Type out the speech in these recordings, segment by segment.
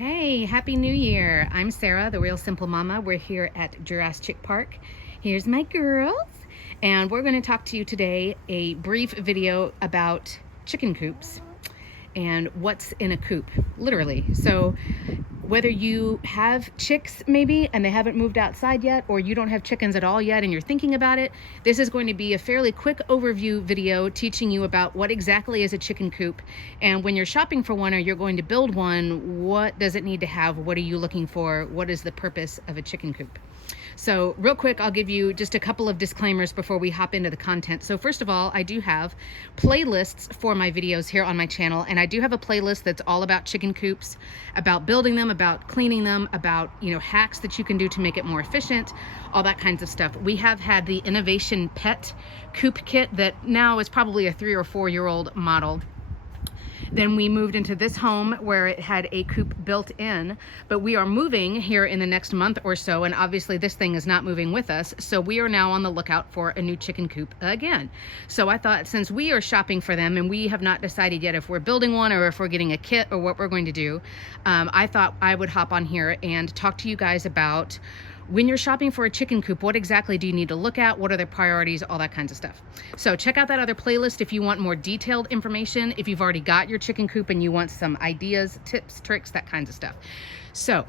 Hey, Happy New Year. I'm Sarah, the Real Simple Mama. We're here at Jurassic Park. Here's my girls. And we're going to talk to you today, a brief video about chicken coops and what's in a coop, literally. So whether you have chicks maybe and they haven't moved outside yet, or you don't have chickens at all yet and you're thinking about it, this is going to be a fairly quick overview video teaching you about what exactly is a chicken coop. And when you're shopping for one or you're going to build one, what does it need to have? What are you looking for? What is the purpose of a chicken coop? So real quick, I'll give you just a couple of disclaimers before we hop into the content. So first of all, I do have playlists for my videos here on my channel, and I do have a playlist that's all about chicken coops, about building them, about cleaning them, about, hacks that you can do to make it more efficient, all that kinds of stuff. We have had the Innovation Pet Coop Kit that now is probably a 3 or 4 year old model. Then we moved into this home where it had a coop built in, but we are moving here in the next month or so, and obviously this thing is not moving with us, so we are now on the lookout for a new chicken coop again. So I thought, since we are shopping for them and we have not decided yet if we're building one or if we're getting a kit or what we're going to do, I thought I would hop on here and talk to you guys about, when you're shopping for a chicken coop, what exactly do you need to look at? What are the priorities? All that kinds of stuff. So check out that other playlist if you want more detailed information, if you've already got your chicken coop and you want some ideas, tips, tricks, that kinds of stuff. So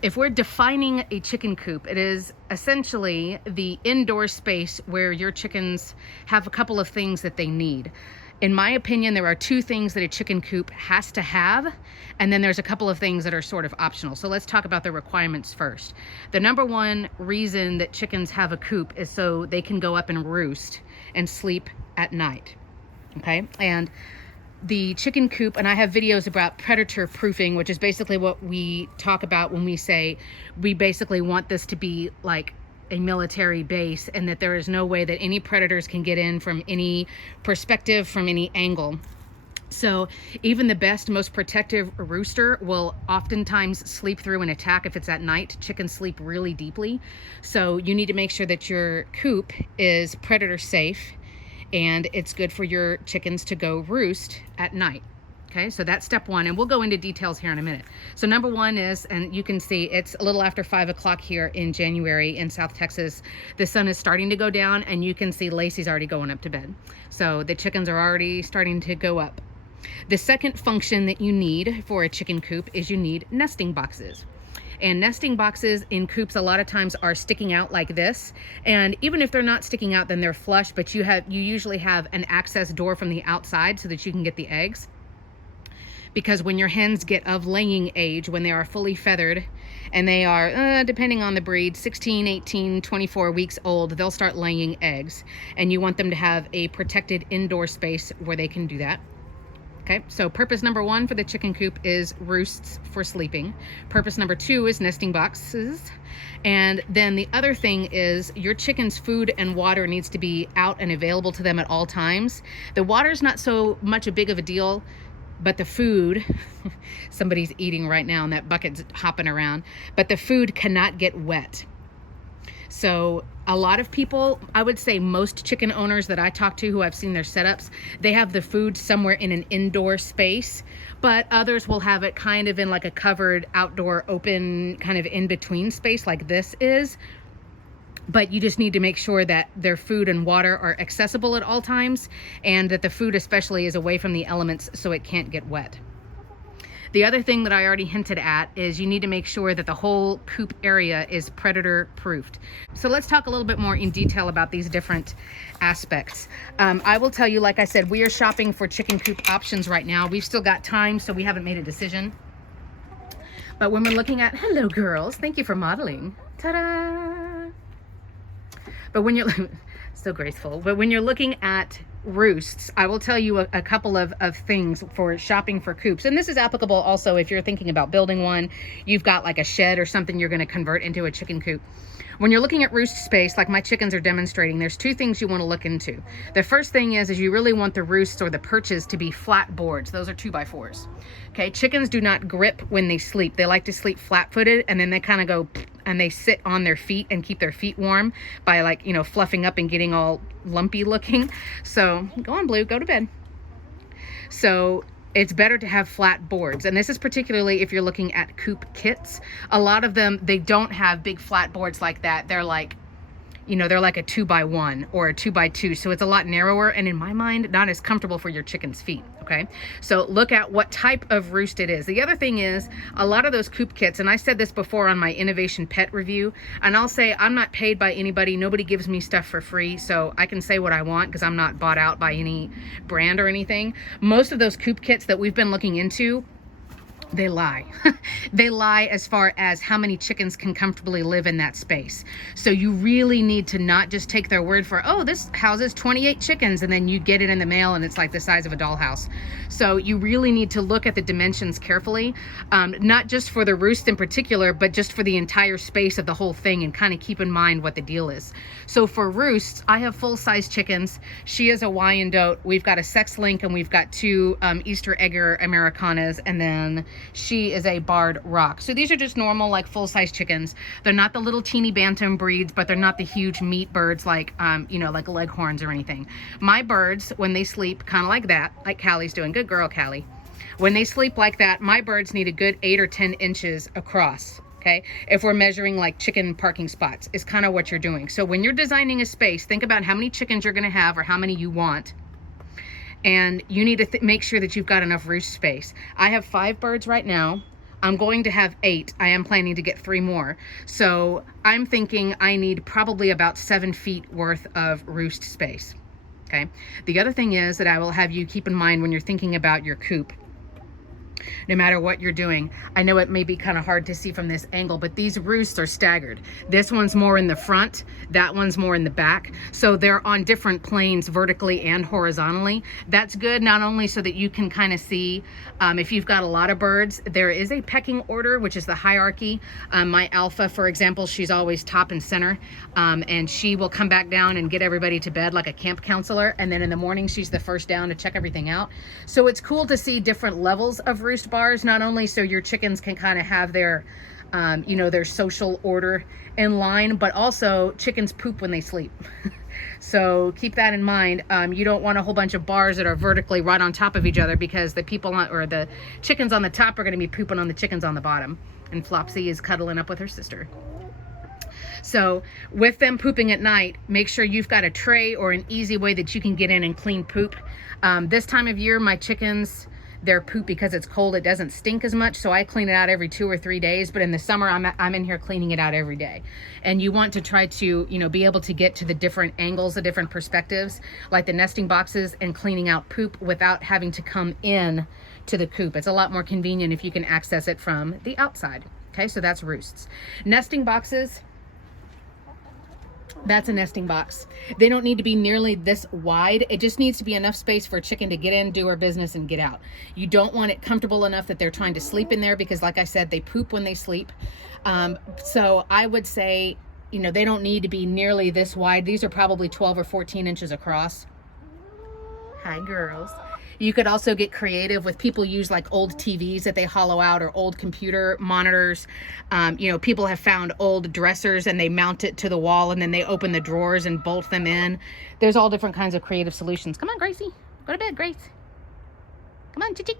if we're defining a chicken coop, it is essentially the indoor space where your chickens have a couple of things that they need. In my opinion, there are 2 things that a chicken coop has to have, and then there's a couple of things that are sort of optional. So let's talk about the requirements first. The number one reason that chickens have a coop is so they can go up and roost and sleep at night, okay? And the chicken coop, and I have videos about predator proofing, which is basically what we talk about when we say we basically want this to be like a military base, and that there is no way that any predators can get in from any perspective, from any angle. So even the best, most protective rooster will oftentimes sleep through an attack if it's at night. Chickens sleep really deeply. So you need to make sure that your coop is predator safe and it's good for your chickens to go roost at night. Okay, so that's step one, and we'll go into details here in a minute. So number one is, and you can see it's a little after 5 o'clock here in January in South Texas. The sun is starting to go down, and you can see Lacey's already going up to bed. So the chickens are already starting to go up. The second function that you need for a chicken coop is you need nesting boxes. And nesting boxes in coops a lot of times are sticking out like this. And even if they're not sticking out, then they're flush, but you usually have an access door from the outside so that you can get the eggs. Because when your hens get of laying age, when they are fully feathered, and they are, depending on the breed, 16, 18, 24 weeks old, they'll start laying eggs. And you want them to have a protected indoor space where they can do that. Okay, so purpose number 1 for the chicken coop is roosts for sleeping. Purpose number 2 is nesting boxes. And then the other thing is your chicken's food and water needs to be out and available to them at all times. The water's not so much a big of a deal, but the food, somebody's eating right now and that bucket's hopping around, but the food cannot get wet. So a lot of people, I would say most chicken owners that I talk to who I've seen their setups, they have the food somewhere in an indoor space, but others will have it kind of in like a covered outdoor open kind of in between space like this is. But you just need to make sure that their food and water are accessible at all times, and that the food especially is away from the elements so it can't get wet. The other thing that I already hinted at is you need to make sure that the whole coop area is predator proofed. So let's talk a little bit more in detail about these different aspects. I will tell you, like I said, we are shopping for chicken coop options right now. We've still got time, so we haven't made a decision. But when we're looking at, hello girls, thank you for modeling. Ta-da! But when you're so graceful, but when you're looking at roosts, I will tell you a couple of things for shopping for coops. And this is applicable also if you're thinking about building one, you've got like a shed or something you're going to convert into a chicken coop. When you're looking at roost space, like my chickens are demonstrating, there's 2 things you want to look into. The first thing is you really want the roosts or the perches to be flat boards. Those are 2x4s. Okay, chickens do not grip when they sleep. They like to sleep flat-footed, and then they kind of go and they sit on their feet and keep their feet warm by, like, fluffing up and getting all lumpy looking. So go on, Blue, go to bed. So it's better to have flat boards. And this is particularly if you're looking at coop kits. A lot of them, they don't have big flat boards like that. They're like, you know, they're like a 2x1 or a 2x2. So it's a lot narrower, and in my mind, not as comfortable for your chicken's feet. Okay. So look at what type of roost it is. The other thing is a lot of those coop kits, and I said this before on my Innovation Pet review, and I'll say I'm not paid by anybody. Nobody gives me stuff for free. So I can say what I want because I'm not bought out by any brand or anything. Most of those coop kits that we've been looking into, they lie. They lie as far as how many chickens can comfortably live in that space. So you really need to not just take their word for, oh, this houses 28 chickens, and then you get it in the mail and it's like the size of a dollhouse. So you really need to look at the dimensions carefully, not just for the roost in particular, but just for the entire space of the whole thing, and kind of keep in mind what the deal is. So for roosts, I have full-size chickens. She is a Wyandotte. We've got a sex link, and we've got two Easter Egger Americanas, and then she is a barred rock. So these are just normal, like full-size chickens. They're not the little teeny bantam breeds, but they're not the huge meat birds like, you know, like leghorns or anything. My birds, when they sleep kind of like that, like Callie's doing, good girl, Callie. When they sleep like that, my birds need a good 8 or 10 inches across. Okay, if we're measuring like chicken parking spots is kind of what you're doing. So when you're designing a space, think about how many chickens you're going to have or how many you want. And you need to make sure that you've got enough roost space. I have 5 birds right now. I'm going to have 8. I am planning to get 3 more. So I'm thinking I need probably about 7 feet worth of roost space. Okay. The other thing is that I will have you keep in mind when you're thinking about your coop, no matter what you're doing. I know it may be kind of hard to see from this angle, but these roosts are staggered. This one's more in the front, that one's more in the back. So they're on different planes vertically and horizontally. That's good, not only so that you can kind of see if you've got a lot of birds. There is a pecking order, which is the hierarchy. My alpha, for example, she's always top and center, and she will come back down and get everybody to bed like a camp counselor. And then in the morning, she's the first down to check everything out. So it's cool to see different levels of roost bars, not only so your chickens can kind of have their, you know, their social order in line, but also chickens poop when they sleep. So keep that in mind. You don't want a whole bunch of bars that are vertically right on top of each other, because the people on, or the chickens on the top are going to be pooping on the chickens on the bottom, and Flopsy is cuddling up with her sister. So with them pooping at night, make sure you've got a tray or an easy way that you can get in and clean poop. This time of year, my chickens, their poop, because it's cold, it doesn't stink as much, so I clean it out every 2 or 3 days. But in the summer, I'm in here cleaning it out every day. And you want to try to, you know, be able to get to the different angles, the different perspectives, like the nesting boxes and cleaning out poop without having to come in to the coop. It's a lot more convenient if you can access it from the outside. Okay, so that's roosts. Nesting boxes, that's a nesting box. They don't need to be nearly this wide. It just needs to be enough space for a chicken to get in, do her business, and get out. You don't want it comfortable enough that they're trying to sleep in there, because like I said, they poop when they sleep. So I would say, you know, they don't need to be nearly this wide. These are probably 12 or 14 inches across. Hi, girls. You could also get creative with, people use like old TVs that they hollow out, or old computer monitors. You know, people have found old dressers and they mount it to the wall, and then they open the drawers and bolt them in. There's all different kinds of creative solutions. Come on, Gracie. Go to bed, Grace. Come on, Chichi.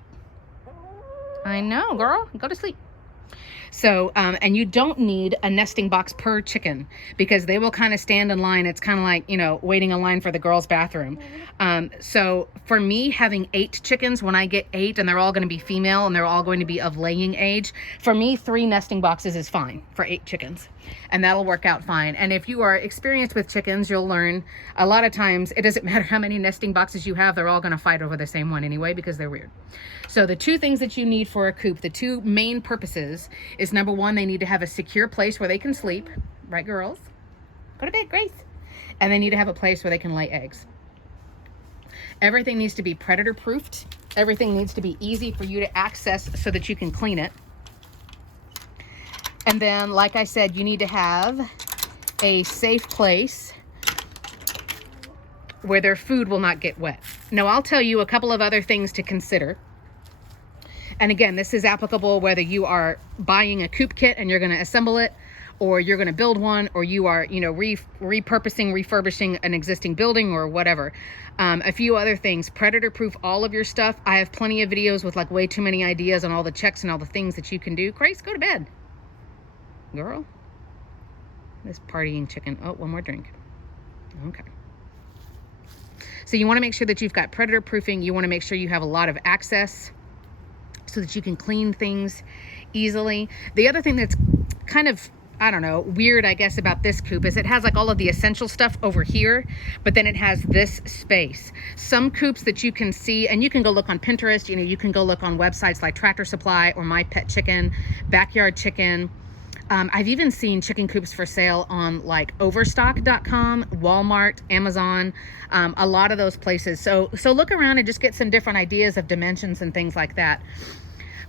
I know, girl. Go to sleep. So, and you don't need a nesting box per chicken, because they will kind of stand in line. It's kind of like, you know, waiting in line for the girls' bathroom. So for me, having 8 chickens, when I get 8 and they're all going to be female and they're all going to be of laying age, for me, 3 nesting boxes is fine for 8 chickens. And that'll work out fine. And if you are experienced with chickens, you'll learn a lot of times it doesn't matter how many nesting boxes you have, they're all going to fight over the same one anyway, because they're weird. So the 2 things that you need for a coop, the 2 main purposes, is number 1, they need to have a secure place where they can sleep. Right, girls? Go to bed, Grace. And they need to have a place where they can lay eggs. Everything needs to be predator proofed. Everything needs to be easy for you to access so that you can clean it. And then, like I said, you need to have a safe place where their food will not get wet. Now, I'll tell you a couple of other things to consider. And again, this is applicable whether you are buying a coop kit and you're going to assemble it, or you're going to build one, or you are, you know, repurposing, refurbishing an existing building or whatever. A few other things: predator proof all of your stuff. I have plenty of videos with like way too many ideas on all the checks and all the things that you can do. Grace, go to bed, girl. This partying chicken. Oh, one more drink. Okay. So you want to make sure that you've got predator proofing. You want to make sure you have a lot of access so that you can clean things easily. The other thing that's kind of, I don't know, weird, I guess, about this coop is it has like all of the essential stuff over here, but then it has this space. Some coops that you can see, and you can go look on Pinterest, you know, you can go look on websites like Tractor Supply or My Pet Chicken, Backyard Chicken. I've even seen chicken coops for sale on like overstock.com, Walmart, Amazon, a lot of those places. So look around and just get some different ideas of dimensions and things like that.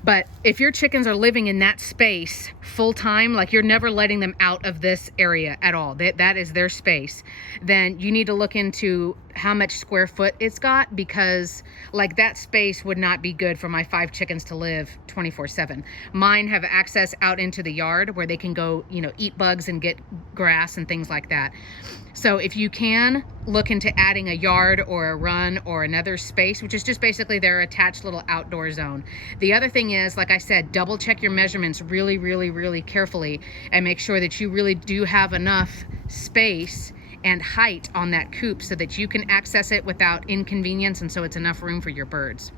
But if your chickens are living in that space full time, like you're never letting them out of this area at all, that is their space, then you need to look into how much square foot it's got, because like that space would not be good for my 5 chickens to live 24/7. Mine have access out into the yard where they can go, you know, eat bugs and get grass and things like that. So if you can look into adding a yard or a run or another space, which is just basically their attached little outdoor zone. The other thing is, like I said, double check your measurements really, really, really carefully and make sure that you really do have enough space and height on that coop so that you can access it without inconvenience, and so it's enough room for your birds.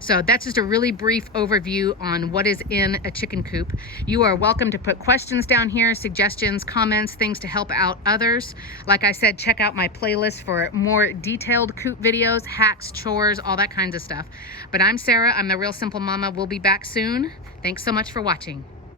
So that's just a really brief overview on what is in a chicken coop. You are welcome to put questions down here, suggestions, comments, things to help out others. Like I said, check out my playlist for more detailed coop videos, hacks, chores, all that kinds of stuff. But I'm Sarah, I'm the Real Simple Mama. We'll be back soon. Thanks so much for watching.